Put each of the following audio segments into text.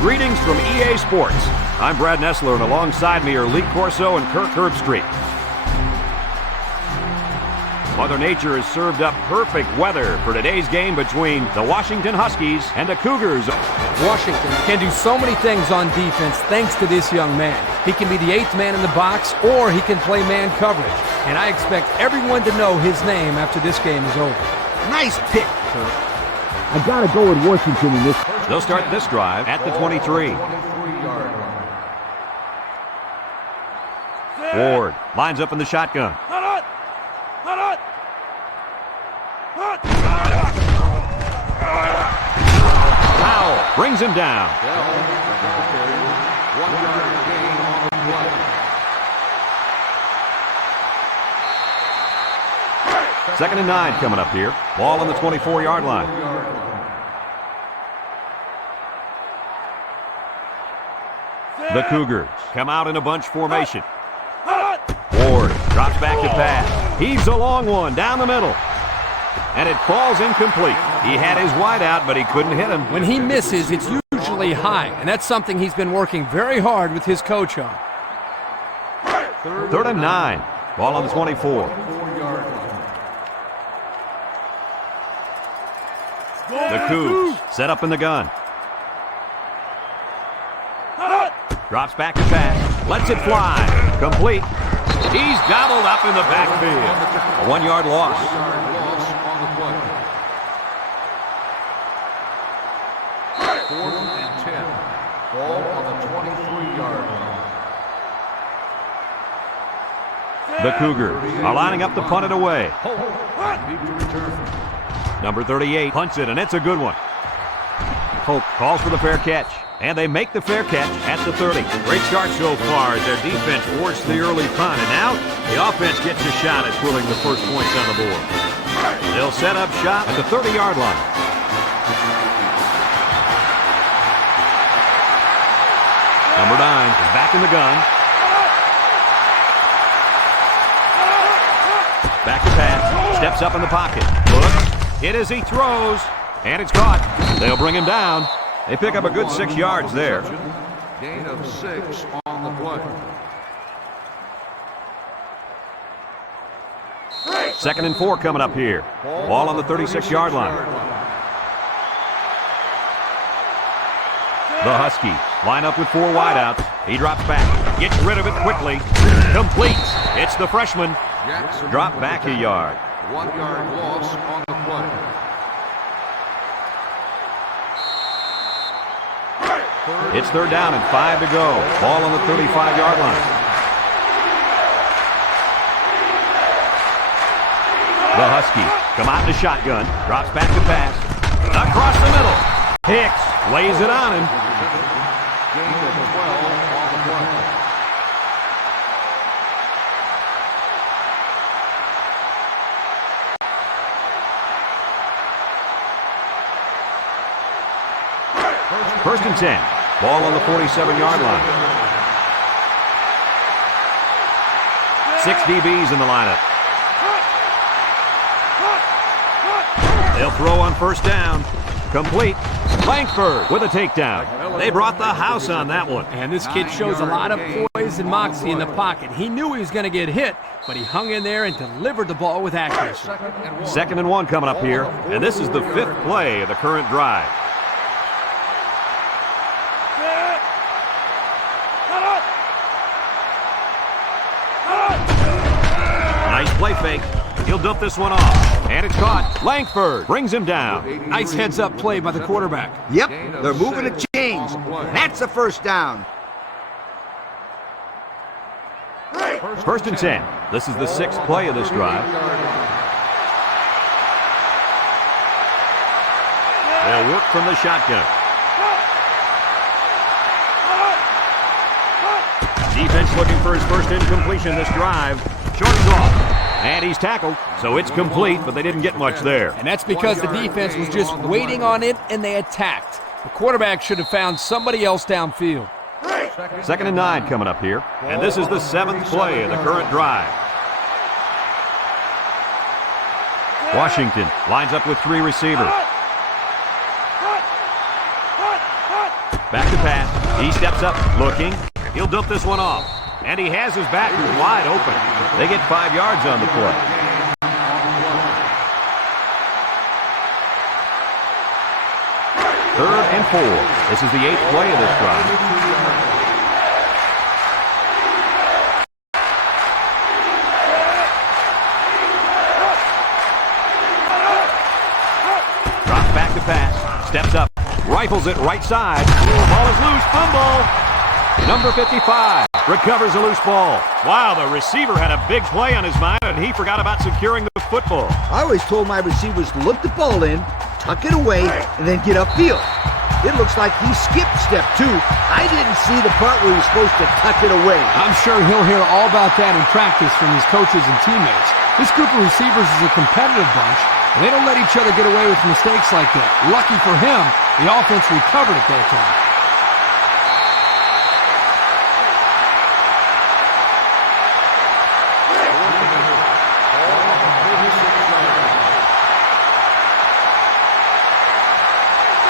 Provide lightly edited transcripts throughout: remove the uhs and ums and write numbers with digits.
Greetings from EA Sports. I'm Brad Nessler, and alongside me are Lee Corso and Kirk Herbstreit. Mother Nature has served up perfect weather for today's game between the Washington Huskies and the Cougars. Washington can do so many things on defense thanks to this young man. He can be the eighth man in the box, or he can play man coverage. And I expect everyone to know his name after this game is over. Nice pick, Kirk. I gotta go with Washington in this. They'll start this drive at the 23. Ward lines up in the shotgun. Powell brings him down. Second and 9 coming up here. Ball on the 24-yard line. The Cougars come out in a bunch formation. Ward drops back to pass. Heaves a long one down the middle. And it falls incomplete. He had his wide out, but he couldn't hit him. When he misses, it's usually high, and that's something he's been working very hard with his coach on. Third and 9. Ball on the 24. The Cougs set up in the gun. Drops back to pass. Lets it fly. Complete. He's gobbled up in the backfield. A 1-yard loss. Fourth and 10. Ball on the 23-yard line. The Cougars are lining up to punt it away. Need to return. Number 38 punts it, and it's a good one. Hope calls for the fair catch, and they make the fair catch at the 30. Great start so far as their defense forced the early punt, and now the offense gets a shot at putting the first points on the board. They'll set up shop at the 30-yard line. Number 9 is back in the gun. Back to pass. Steps up in the pocket. Looks. Hit as he throws. And it's caught. They'll bring him down. They pick up a good 6 yards there. Gain of 6 on the play. Second and 4 coming up here. Ball on the 36-yard line. The Huskies line up with 4 wideouts. He drops back. Gets rid of it quickly. Complete. It's the freshman. Drop back a yard. 1-yard loss on the play. It's third down and 5 to go. Ball on the 35-yard line. The Huskies come out in the shotgun. Drops back to pass. Across the middle. Hicks lays it on him. Gain of 12 on the play. First and 10. Ball on the 47-yard line. 6 DBs in the lineup. They'll throw on first down. Complete. Langford with a takedown. They brought the house on that one. And this kid shows a lot of poise and moxie in the pocket. He knew he was going to get hit, but he hung in there and delivered the ball with accuracy. Second and 1 coming up here, and this is the 5th play of the current drive. Nice play fake. He'll dump this one off. And it's caught. Langford brings him down. Nice heads-up play by the quarterback. Yep, they're moving the chains. That's a first down. First and 10. This is the 6th play of this drive. They'll work from the shotgun. Defense looking for his first incompletion this drive. Shortens off. And he's tackled, so it's complete, but they didn't get much there. And that's because the defense was just waiting on it, and they attacked. The quarterback should have found somebody else downfield. Second and 9 coming up here, and this is the 7th play of the current drive. Washington lines up with 3 receivers. Back to pass. He steps up, looking. He'll dump this one off. And he has his back wide open. They get 5 yards on the play. Third and 4. This is the 8th play of this drive. Drops back to pass. Steps up. Rifles it right side. Ball is loose. Fumble. Number 55 recovers a loose ball. Wow, the receiver had a big play on his mind, and he forgot about securing the football. I always told my receivers to look the ball in, tuck it away, and then get upfield. It looks like he skipped step 2. I didn't see the part where he was supposed to tuck it away. I'm sure he'll hear all about that in practice from his coaches and teammates. This group of receivers is a competitive bunch, and they don't let each other get away with mistakes like that. Lucky for him, the offense recovered at that time.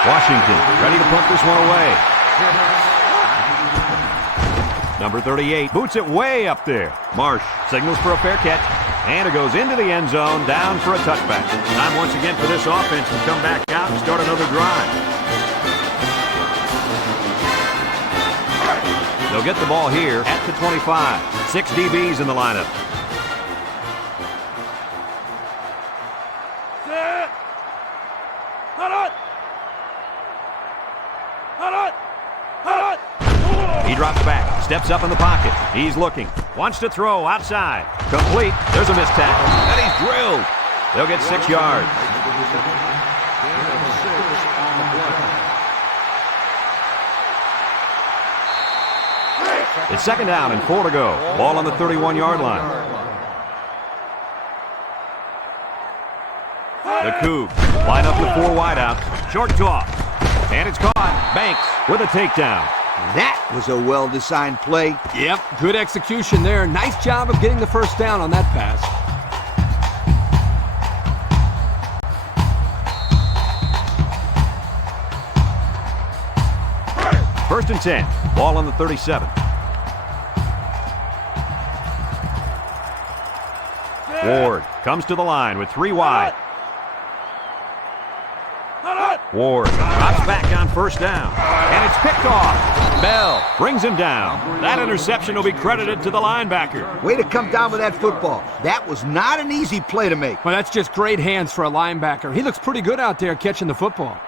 Washington ready to punt this one away. Number 38 boots it way up there. Marsh signals for a fair catch. And it goes into the end zone, down for a touchback. Time once again for this offense to come back out and start another drive. They'll get the ball here at the 25. 6 DBs in the lineup. He drops back, steps up in the pocket. He's looking, wants to throw outside. Complete. There's a missed tackle, and he's drilled. They'll get 6 yards. It's 2nd down and 4 to go. Ball on the 31-yard line. The Cougs line up with 4 wideouts. Short toss. And it's caught. Banks with a takedown. That was a well-designed play. Yep, good execution there. Nice job of getting the first down on that pass. First and 10. Ball on the 37. Ward comes to the line with 3 wide. Ward drops back on first down. And it's picked off. Bell brings him down. That interception will be credited to the linebacker. Way to come down with that football. That was not an easy play to make. Well, that's just great hands for a linebacker. He looks pretty good out there catching the football.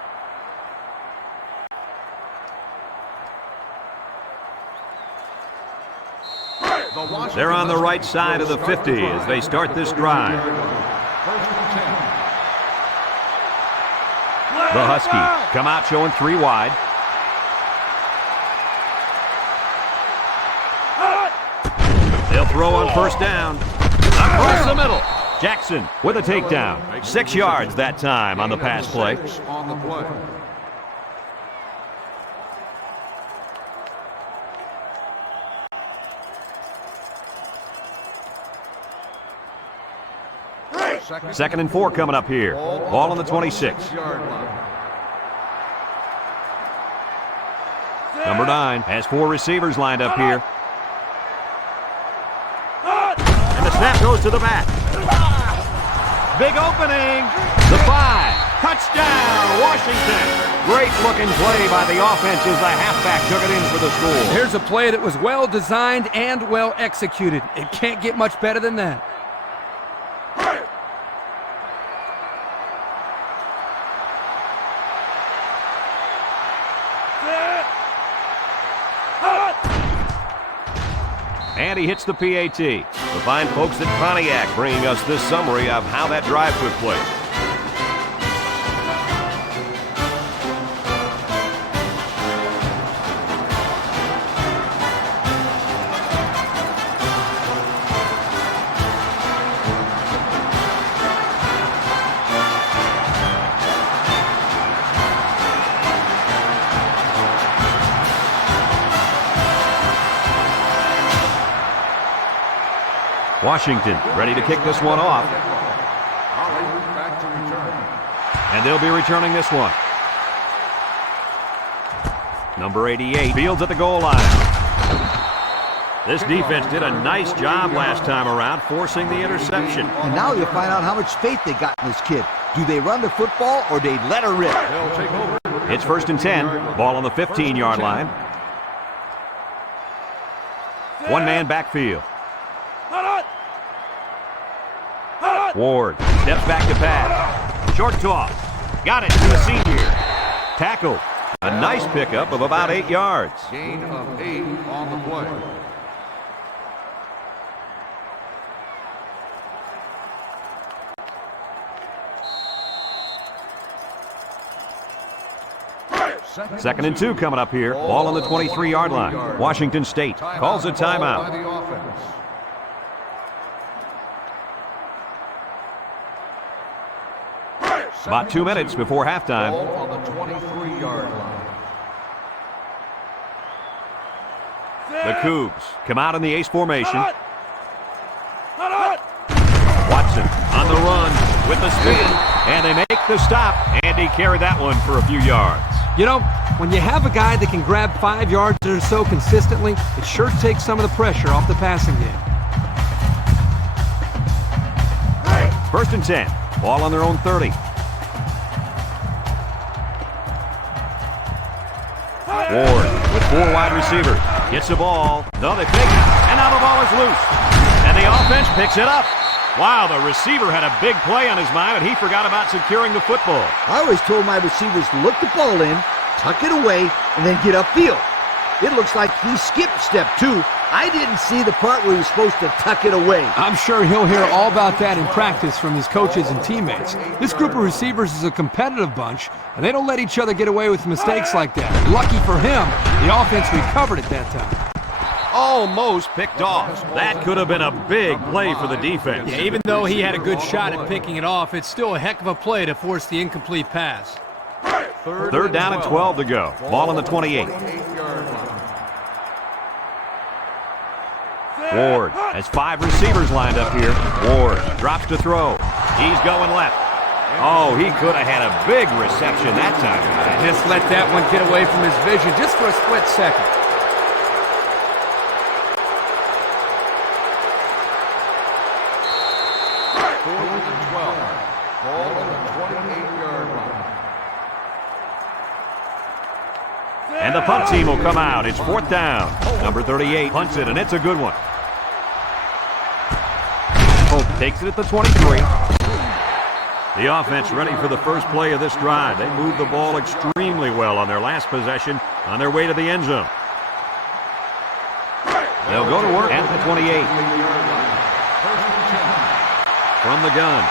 They're on the right side of the 50 as they start this drive. The Huskies come out showing 3 wide. They'll throw on first down. Across the middle. Jackson with a takedown. 6 yards that time on the pass play. Second and 4 coming up here. Ball on the 26. Number 9 has 4 receivers lined up here. And the snap goes to the back. Big opening. The 5. Touchdown, Washington. Great looking play by the offense as the halfback took it in for the score. Here's a play that was well designed and well executed. It can't get much better than that. And he hits the PAT. The fine folks at Pontiac bringing us this summary of how that drive took place. Washington ready to kick this one off. And they'll be returning this one. Number 88 fields at the goal line. This defense did a nice job last time around forcing the interception. And now you'll find out how much faith they got in this kid. Do they run the football or they let her rip? They'll take over. It's 1st and 10. Ball on the 15-yard line. One-man backfield. Ward steps back to pass. Short toss. Got it to the senior. Tackle. A nice pickup of about 8 yards. Gain of 8 on the play. Second and 2 coming up here. Ball on the 23-yard line. Washington State calls a timeout. By the offense. About 2 minutes before halftime. Ball on the 23-yard line. The Cougs come out in the ace formation. Watson on the run with the spin, and they make the stop. And he carried that one for a few yards. You know, when you have a guy that can grab 5 yards or so consistently, it sure takes some of the pressure off the passing game. 1st and 10. Ball on their own 30. Ward with 4 wide receivers. Gets the ball. No, they pick it. And now the ball is loose. And the offense picks it up. Wow, the receiver had a big play on his mind, and he forgot about securing the football. I always told my receivers to look the ball in, tuck it away, and then get upfield. It looks like he skipped step 2. I didn't see the part where he was supposed to tuck it away. I'm sure he'll hear all about that in practice from his coaches and teammates. This group of receivers is a competitive bunch, and they don't let each other get away with mistakes like that. Lucky for him, the offense recovered at that time. Almost picked off. That could have been a big play for the defense. Yeah, even though he had a good shot at picking it off, it's still a heck of a play to force the incomplete pass. Third down and 12 to go. Ball on the 28. Ward has 5 receivers lined up here. Ward drops to throw. He's going left. Oh, he could have had a big reception that time. Just let that one get away from his vision just for a split second. And the punt team will come out. It's 4th down. Number 38 punts it, and it's a good one. Hope takes it at the 23. The offense ready for the first play of this drive. They moved the ball extremely well on their last possession on their way to the end zone. They'll go to work at the 28. From the gun.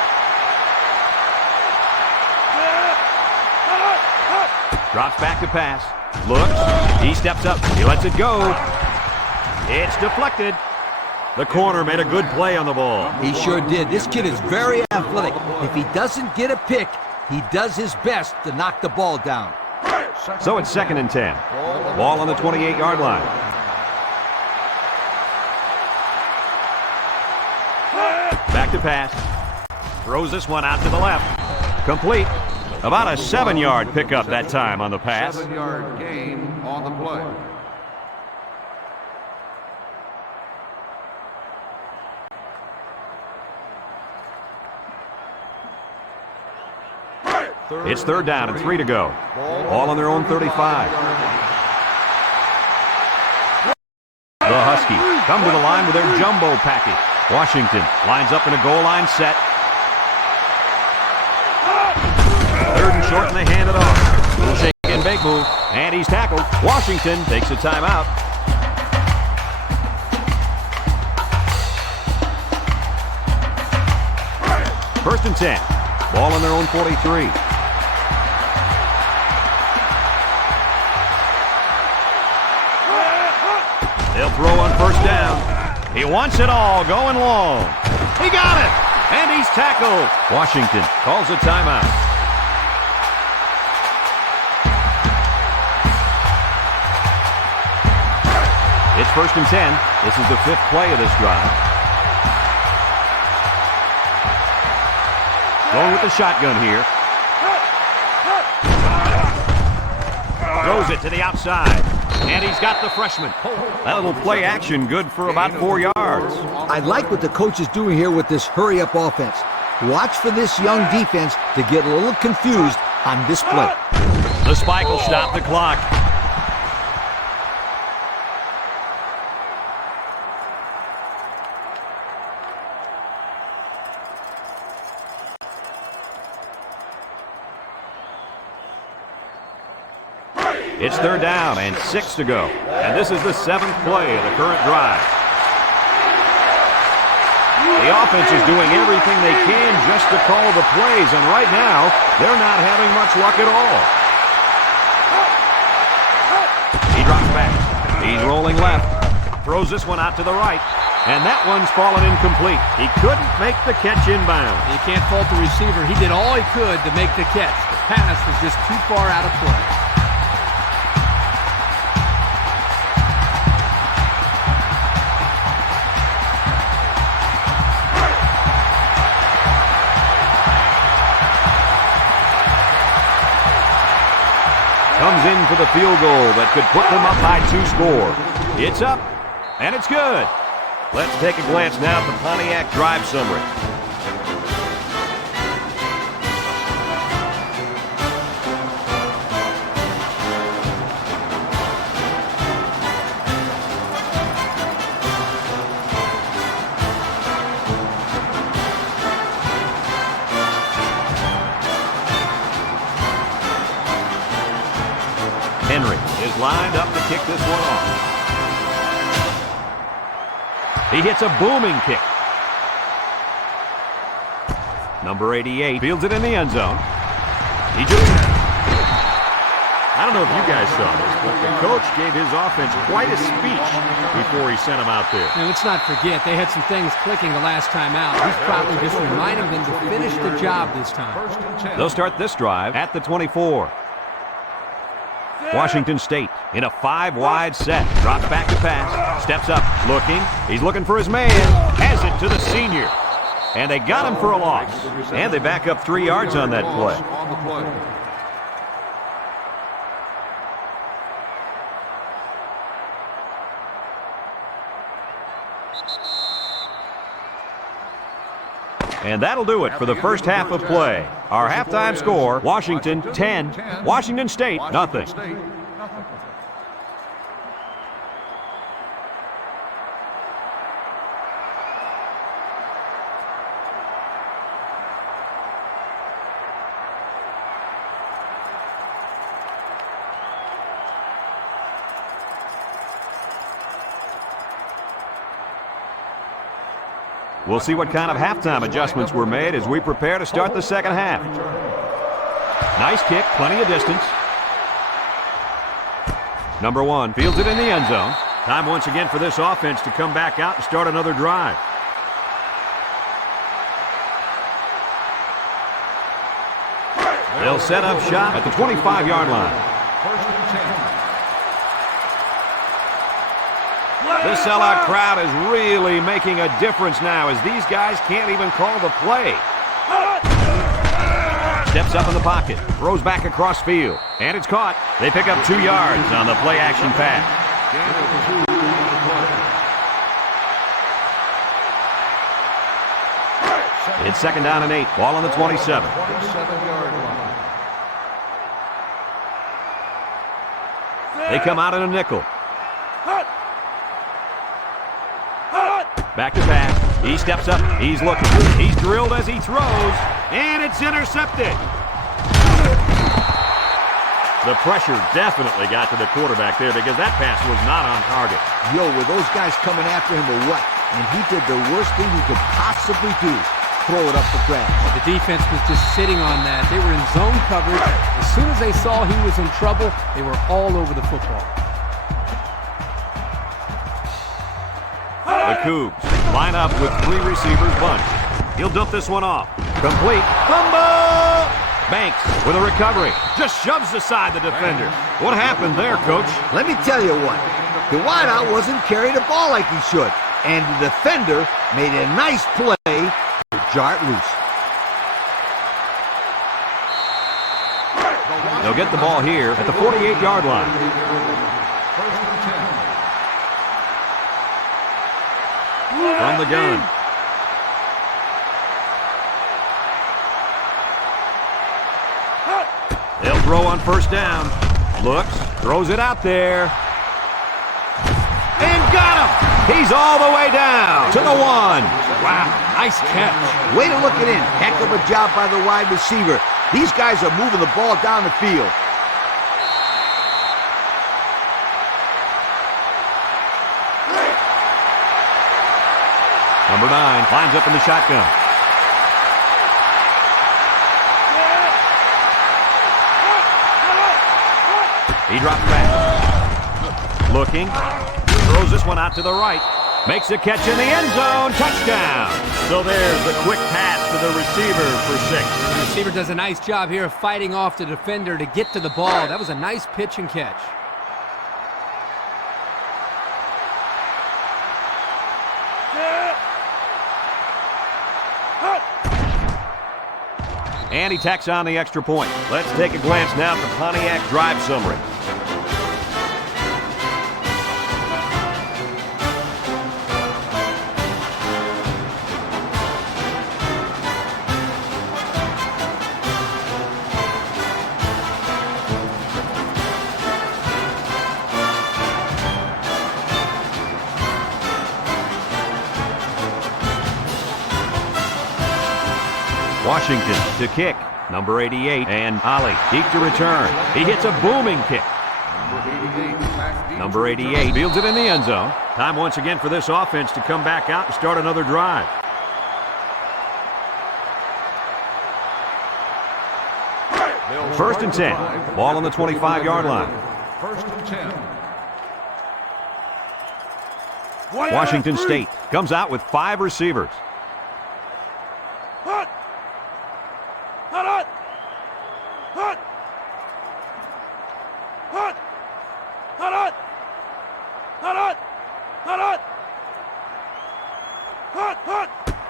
Drops back to pass. Looks. He steps up. He lets it go. It's deflected. The corner made a good play on the ball. He sure did. This kid is very athletic. If he doesn't get a pick, he does his best to knock the ball down. So it's 2nd and 10. Ball on the 28-yard line. Back to pass. Throws this one out to the left. Complete. About a 7-yard pickup that time on the pass. 7-yard gain on the play. It's 3rd down and 3 to go. Ball on their own 35. The Huskies come to the line with their jumbo package. Washington lines up in a goal line set. 3rd and short, and they hand it off. Little shake and bake move, and he's tackled. Washington takes a timeout. First and 10. Ball on their own 43. They'll throw on 1st down. He wants it all, going long. He got it, and he's tackled. Washington calls a timeout. It's 1st and 10. This is the 5th play of this drive. Going with the shotgun here. throws it to the outside. And he's got the freshman. That little play action good for about 4 yards. I like what the coach is doing here with this hurry-up offense. Watch for this young defense to get a little confused on this play. The spike will stop the clock. It's third down and 6 to go. And this is the 7th play of the current drive. The offense is doing everything they can just to call the plays, and right now, they're not having much luck at all. He drops back. He's rolling left. Throws this one out to the right. And that one's fallen incomplete. He couldn't make the catch inbound. You can't fault the receiver. He did all he could to make the catch. The pass was just too far out of play. Comes in for the field goal that could put them up by 2 score. It's up, and it's good. Let's take a glance now at the Pontiac drive summary. Henry is lined up to kick this one off. He hits a booming kick. Number 88 fields it in the end zone. He just... I don't know if you guys saw this, but the coach gave his offense quite a speech before he sent them out there. And let's not forget, they had some things clicking the last time out. He's probably just reminding them to finish the job this time. They'll start this drive at the 24. Washington State in a 5-wide set. Drops back to pass. Steps up. Looking. He's looking for his man. Has it to the senior. And they got him for a loss. And they back up 3 yards on that play. And that'll do it for the first half of play. Our halftime score, Washington 10, Washington State nothing. We'll see what kind of halftime adjustments were made as we prepare to start the second half. Nice kick, plenty of distance. Number 1 fields it in the end zone. Time once again for this offense to come back out and start another drive. They'll set up shop at the 25-yard line. This sellout crowd is really making a difference now as these guys can't even call the play. Steps up in the pocket, throws back across field, and it's caught. They pick up 2 yards on the play-action pass. It's 2nd down and 8, ball on the 27. They come out in a nickel. Back to pass. He steps up. He's looking. He's drilled as he throws. And it's intercepted. The pressure definitely got to the quarterback there because that pass was not on target. Yo, were those guys coming after him or what? And he did the worst thing he could possibly do. Throw it up the grabs. The defense was just sitting on that. They were in zone coverage. As soon as they saw he was in trouble, they were all over the football. The Cougs line up with 3 receivers bunch. He'll dump this one off. Complete. Fumble! Banks with a recovery. Just shoves aside the defender. What happened there, Coach? Let me tell you what. The wideout wasn't carrying the ball like he should. And the defender made a nice play to jar it loose. They'll get the ball here at the 48-yard line. From the gun. They'll throw on first down. Looks, throws it out there. And got him! He's all the way down to the 1. Wow, nice catch. Way to look it in. Heck of a job by the wide receiver. These guys are moving the ball down the field. Number 9 lines up in the shotgun. He drops back. Looking. Throws this one out to the right. Makes a catch in the end zone. Touchdown. So there's the quick pass to the receiver for 6. The receiver does a nice job here of fighting off the defender to get to the ball. That was a nice pitch and catch. And he tacks on the extra point. Let's take a glance now at the Pontiac drive summary. Washington to kick. Number 88, and Ollie deep to return. He hits a booming kick. Number 88 fields it in the end zone. Time once again for this offense to come back out and start another drive. First and 10. Ball on the 25-yard line. First and 10. Washington State comes out with 5 receivers.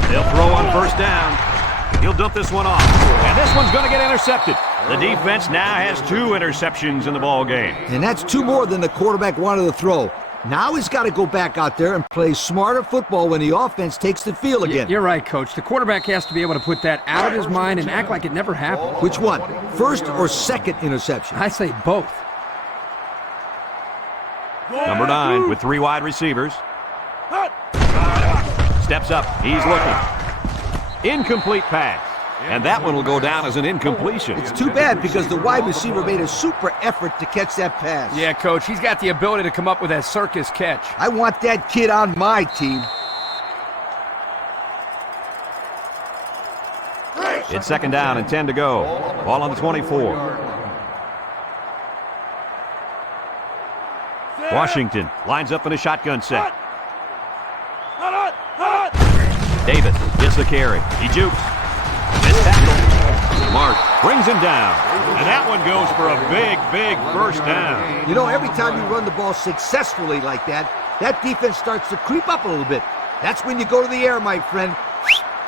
They'll throw on first down. He'll dump this one off. And this one's going to get intercepted. The defense now has 2 interceptions in the ball game. And that's 2 more than the quarterback wanted to throw. Now he's got to go back out there and play smarter football when the offense takes the field again. You're right, Coach. The quarterback has to be able to put that out of his mind and act like it never happened. Which one? First or second interception? I say both. Number 9 with 3 wide receivers. Steps up. He's looking. Incomplete pass. And that one will go down as an incompletion. It's too bad because the wide receiver made a super effort to catch that pass. Yeah, Coach. He's got the ability to come up with that circus catch. I want that kid on my team. It's second down and 10 to go. Ball on the 24. Washington lines up in a shotgun set. Davis gets the carry. He jukes. Missed tackle. Mark brings him down. And that one goes for a big, big first down. You know, every time you run the ball successfully like that, that defense starts to creep up a little bit. That's when you go to the air, my friend.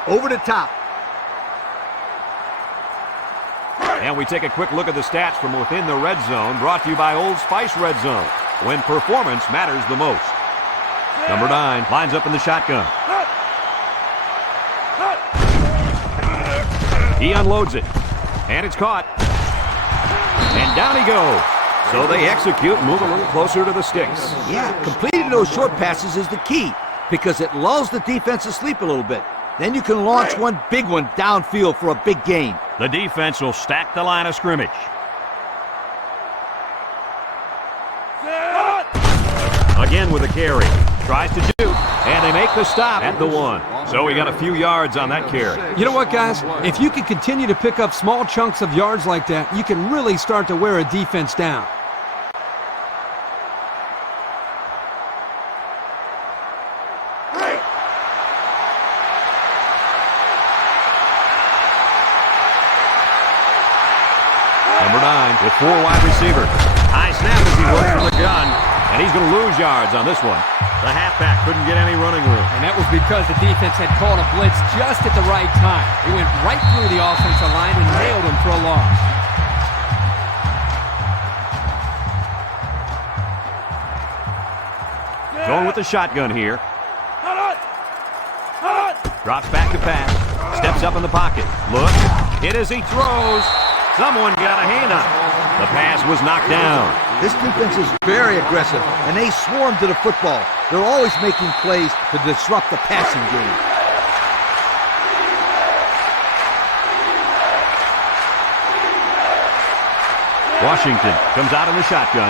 Over the top. And we take a quick look at the stats from within the red zone, brought to you by Old Spice Red Zone, when performance matters the most. Number 9 lines up in the shotgun. He unloads it, and it's caught. And down he goes. So they execute and move a little closer to the sticks. Yeah, completing those short passes is the key because it lulls the defense asleep a little bit. Then you can launch one big one downfield for a big gain. The defense will stack the line of scrimmage. Again with a carry. Tries to shoot, and they make the stop at the 1. So we got a few yards on that carry. You know what, guys? If you can continue to pick up small chunks of yards like that, you can really start to wear a defense down. Number 9 with 4 wide receivers. High snap as he works from the gun, and he's going to lose yards on this one. The halfback couldn't get any running room. And that was because the defense had called a blitz just at the right time. He went right through the offensive line and nailed him for a loss. the shotgun here. Drops back to pass. Steps up in the pocket. Look. Hit as he throws. Someone got a hand on it. The pass was knocked down. This defense is very aggressive, and they swarm to the football. They're always making plays to disrupt the passing game. Washington comes out in the shotgun.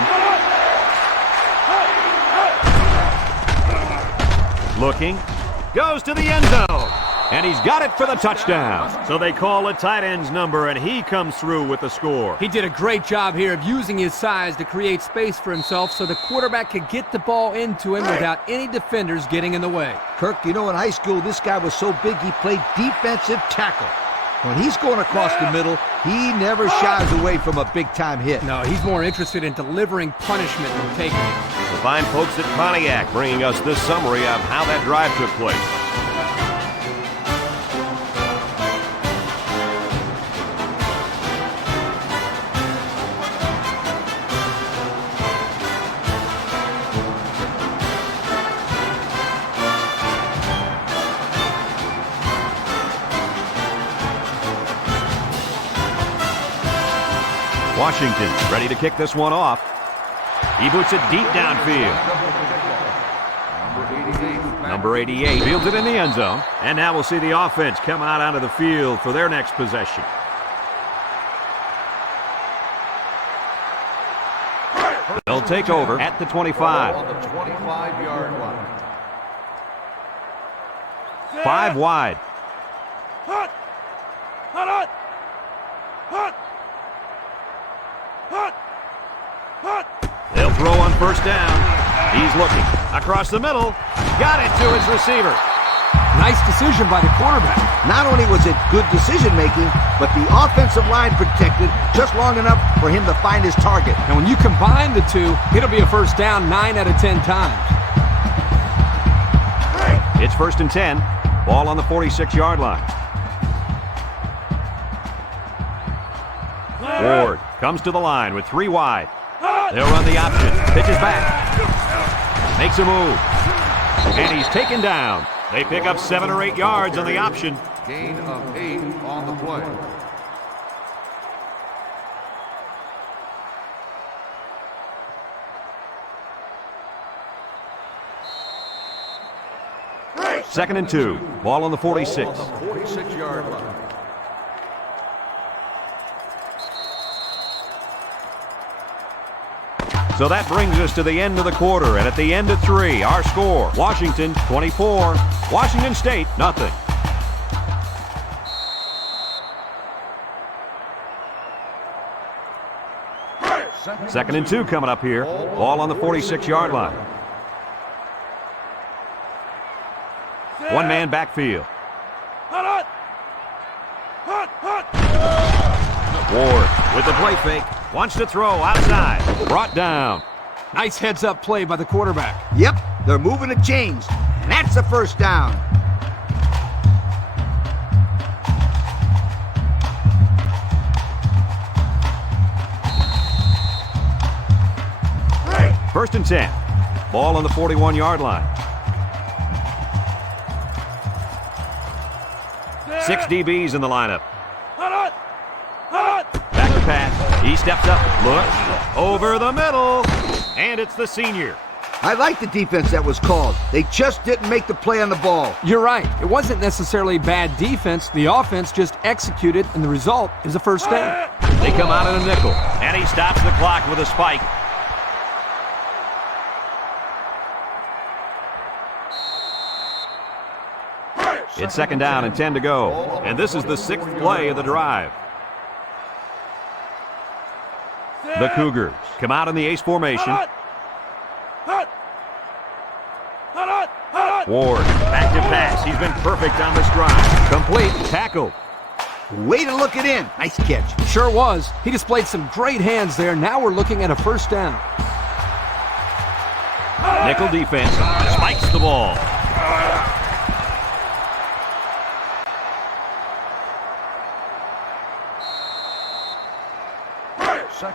Looking. Goes to the end zone. And he's got it for the touchdown. So they call a tight end's number, and he comes through with the score. He did a great job here of using his size to create space for himself so the quarterback could get the ball into him without any defenders getting in the way. Kirk, you know, in high school, this guy was so big he played defensive tackle. When he's going across the middle, he never shies away from a big-time hit. No, he's more interested in delivering punishment than taking it. The fine folks at Pontiac bringing us this summary of how that drive took place. Washington ready to kick this one off. He boots it deep downfield. Number 88 fields it in the end zone. And now we'll see the offense come out onto the field for their next possession. They'll take over at the 25. On the 25-yard line. 5 wide. They'll throw on first down. He's looking. Across the middle. Got it to his receiver. Nice decision by the quarterback. Not only was it good decision-making, but the offensive line protected just long enough for him to find his target. And when you combine the two, it'll be a first down 9 out of 10 times. It's 1st and 10. Ball on the 46-yard line. Ward comes to the line with 3 wide. They'll run the option. Pitches back. Makes a move. And he's taken down. They pick up 7 or 8 yards on the option. Gain of 8 on the play. Second and 2. Ball on the 46. On the 46-yard line. So that brings us to the end of the quarter, and at the end of 3, our score, Washington 24, Washington State nothing. Second and 2 coming up here. Ball on the 46-yard line. 1-man backfield. Ward with the play fake. Wants to throw outside. Brought down. Nice heads-up play by the quarterback. Yep, they're moving the chains. And that's the first down. First and 10. Ball on the 41-yard line. 6 DBs in the lineup. Back to pass. He steps up, looks, over the middle, and it's the senior. I like the defense that was called. They just didn't make the play on the ball. You're right. It wasn't necessarily bad defense. The offense just executed, and the result is a first down. They come out in a nickel, and he stops the clock with a spike. It's second down and 10 to go, and this is the 6th play of the drive. The Cougars come out in the ace formation. Ward, back to pass. He's been perfect on this drive. Complete, tackle. Way to look it in. Nice catch. Sure was. He displayed some great hands there. Now we're looking at a first down. Nickel defense, spikes the ball.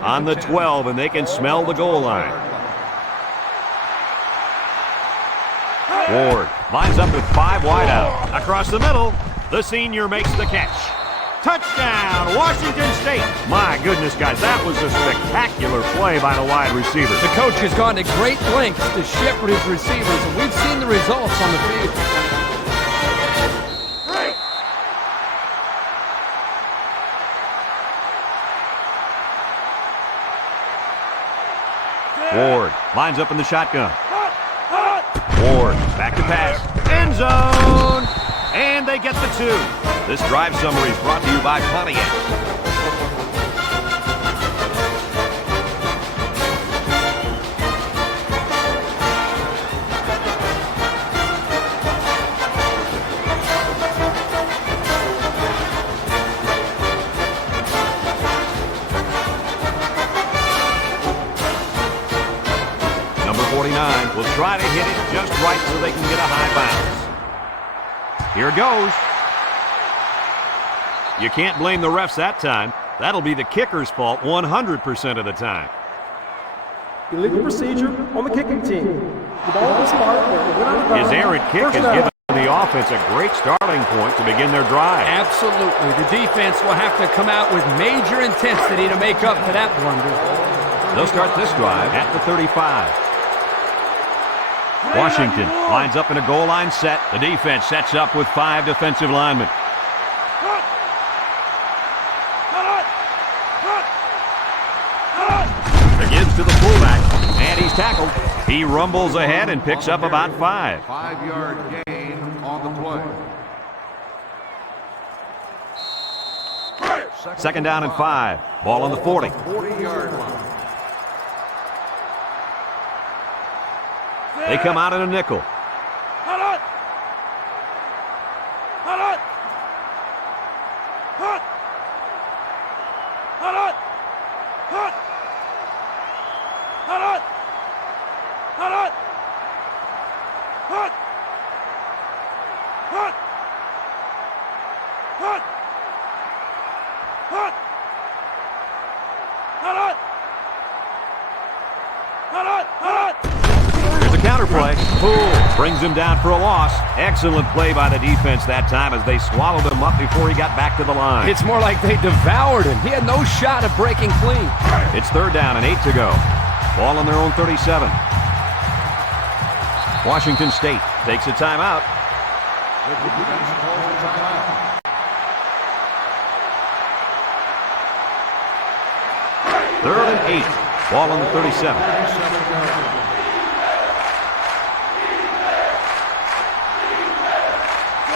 On the 12, and they can smell the goal line. Ward lines up with 5 wide out. Across the middle, the senior makes the catch. Touchdown, Washington State. My goodness, guys, that was a spectacular play by the wide receiver. The coach has gone to great lengths to shepherd his receivers, and we've seen the results on the field. Ward lines up in the shotgun. Ward back to pass. End zone. And they get the 2. This drive summary is brought to you by Pontiac. Number 49 will try to hit it just right so they can get a high bounce. Here goes. You can't blame the refs that time. That'll be the kicker's fault 100% of the time. Illegal procedure on the kicking team. The ball was sparked. His errant kick has given the offense a great starting point to begin their drive. Absolutely. The defense will have to come out with major intensity to make up for that blunder. They'll start this drive at the 35. Washington lines up in a goal line set. The defense sets up with 5 defensive linemen. Begins to the fullback, and he's tackled. He rumbles ahead and picks up about 5. 5-yard gain on the play. Second down and 5. Ball on the 40. 40-yard line. They come out in a nickel. Here's a counter play. Poole brings him down for a loss. Excellent play by the defense that time as they swallowed him up before he got back to the line. It's more like they devoured him. He had no shot at breaking clean. It's third down and 8 to go. Ball on their own 37. Washington State takes a timeout. The defense calls a timeout. Third and 8. Ball on the 37.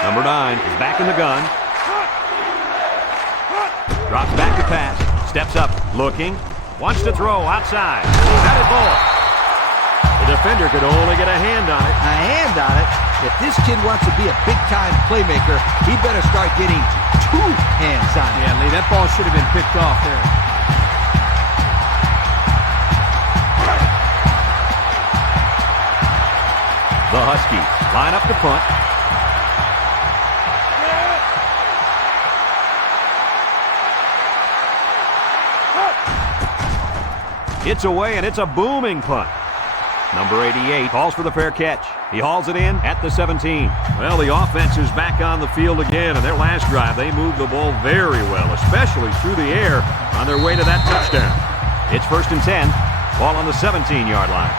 Number 9 is back in the gun. Drops back to pass. Steps up. Looking. Wants to throw outside. Batted ball. The defender could only get a hand on it. A hand on it? If this kid wants to be a big-time playmaker, he better start getting 2 hands on it. Yeah, Lee, that ball should have been picked off there. The Huskies line up the punt. It's away, and it's a booming punt. Number 88 calls for the fair catch. He hauls it in at the 17. Well, the offense is back on the field again. In their last drive, they moved the ball very well, especially through the air on their way to that touchdown. It's first and 10. Ball on the 17-yard line.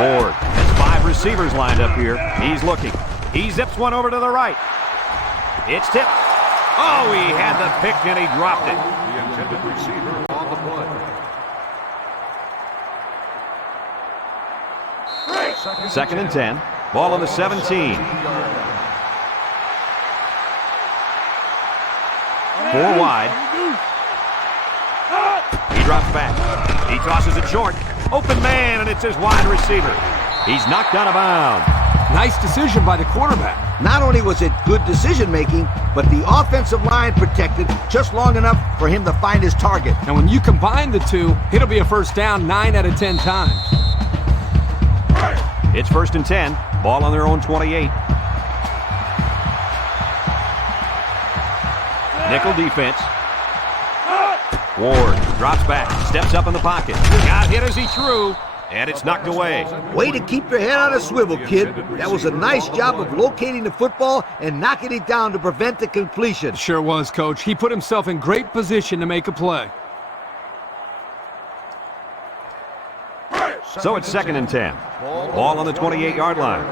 Ward has 5 receivers lined up here. He's looking. He zips one over to the right. It's tipped. Oh, he had the pick and he dropped it. The intended receiver on the play. Second and 10. Ball on the 17. 4 wide. He drops back. He tosses it short. Open man, and it's his wide receiver. He's knocked out of bounds. Nice decision by the quarterback. Not only was it good decision-making, but the offensive line protected just long enough for him to find his target. And when you combine the two, it'll be a first down 9 out of 10 times. It's first and 10. Ball on their own 28. Nickel defense. Ward drops back, steps up in the pocket. Got hit as he threw. And it's knocked away. Way to keep your head on a swivel, kid. That was a nice job of locating the football and knocking it down to prevent the completion. Sure was, Coach. He put himself in great position to make a play. So it's 2nd and 10. Ball on the 28-yard line.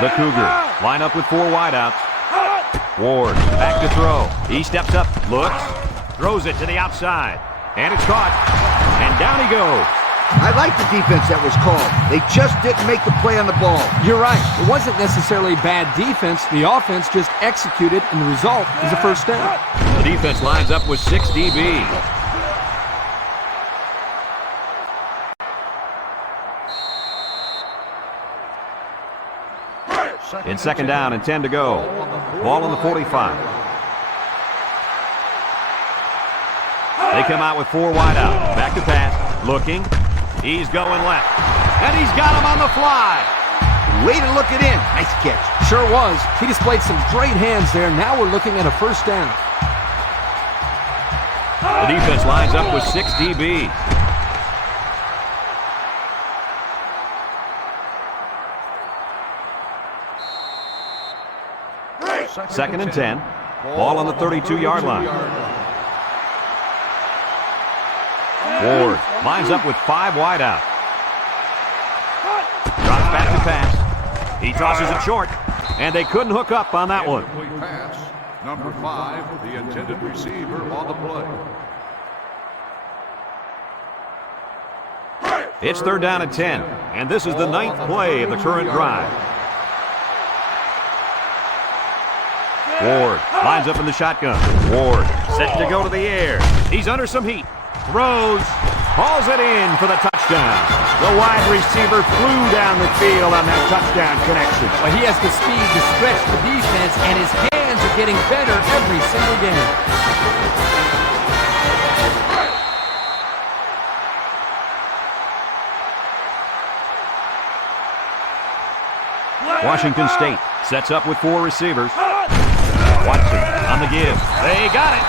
The Cougars line up with 4 wideouts. Ward back to throw. He steps up, looks, throws it to the outside. And it's caught. And down he goes. I like the defense that was called. They just didn't make the play on the ball. You're right. It wasn't necessarily bad defense. The offense just executed, and the result is a first down. The defense lines up with 6 DBs. It's 2nd down and 10 to go. Ball on the 45. They come out with 4 wide out. Back to pass. Looking. He's going left. And he's got him on the fly. Way to look it in. Nice catch. Sure was. He displayed some great hands there. Now we're looking at a first down. The defense lines up with 6 DBs. Second and 10. Ball on the 32-yard line. Ward lines up with 5 wide out. Drops back to pass. He tosses it short, and they couldn't hook up on that one. Incomplete pass. Number 5, the intended receiver on the play. It's 3rd down and 10, and this is the 9th play of the current drive. Ward lines up in the shotgun. Ward set to go to the air. He's under some heat. Throws. Hauls it in for the touchdown. The wide receiver flew down the field on that touchdown connection. But he has the speed to stretch the defense, and his hands are getting better every single game. Washington State sets up with 4 receivers. Watson on the give. They got it.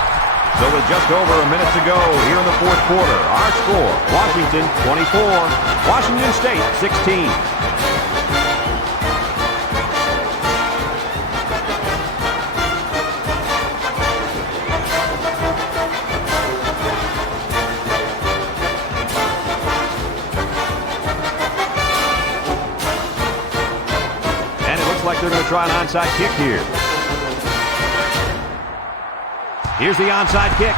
So with just over a minute to go here in the 4th quarter, our score, Washington 24, Washington State 16. And it looks like they're going to try an onside kick here. Here's the onside kick.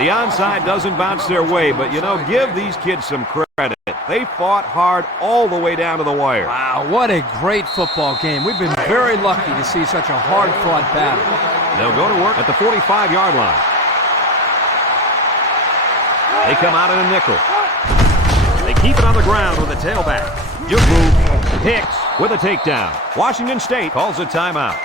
The onside doesn't bounce their way, but, you know, give these kids some credit. They fought hard all the way down to the wire. Wow, what a great football game. We've been very lucky to see such a hard-fought battle. They'll go to work at the 45-yard line. They come out in a nickel. They keep it on the ground with a tailback. Jubu Hicks with a takedown. Washington State calls a timeout.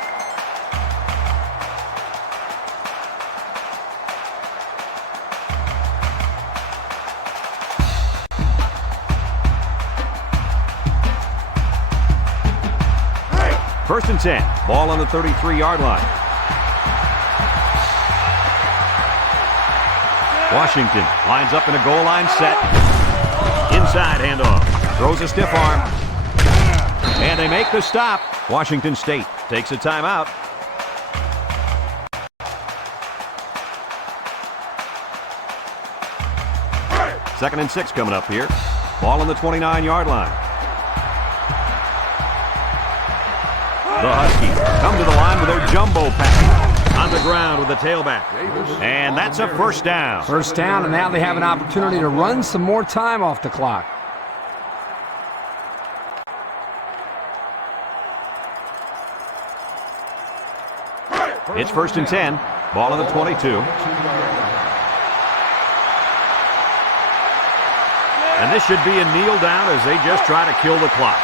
First and 10. Ball on the 33-yard line. Washington lines up in a goal line set. Inside handoff. Throws a stiff arm. And they make the stop. Washington State takes a timeout. Second and 6 coming up here. Ball on the 29-yard line. The Huskies come to the line with their jumbo package on the ground with the tailback. And that's a first down. First down, and now they have an opportunity to run some more time off the clock. It's first and 10. Ball on the 22. And this should be a kneel down as they just try to kill the clock.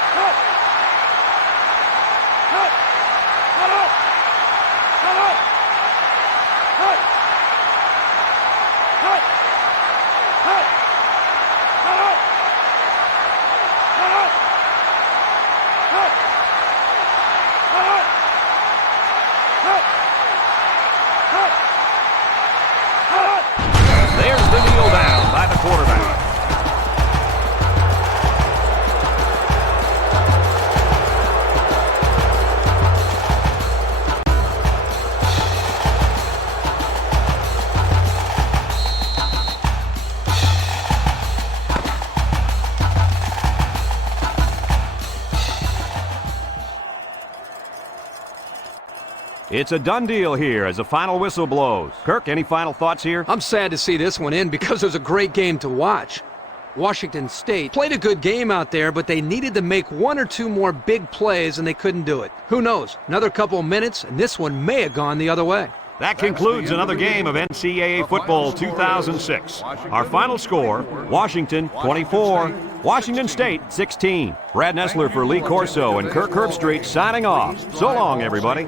It's a done deal here as the final whistle blows. Kirk, any final thoughts here? I'm sad to see this one end because it was a great game to watch. Washington State played a good game out there, but they needed to make one or two more big plays, and they couldn't do it. Who knows? Another couple of minutes, and this one may have gone the other way. That concludes another game of NCAA football 2006. Our final score, Washington 24, Washington State 16. Brad Nessler for Lee Corso and Kirk Herbstreit signing off. So long, everybody.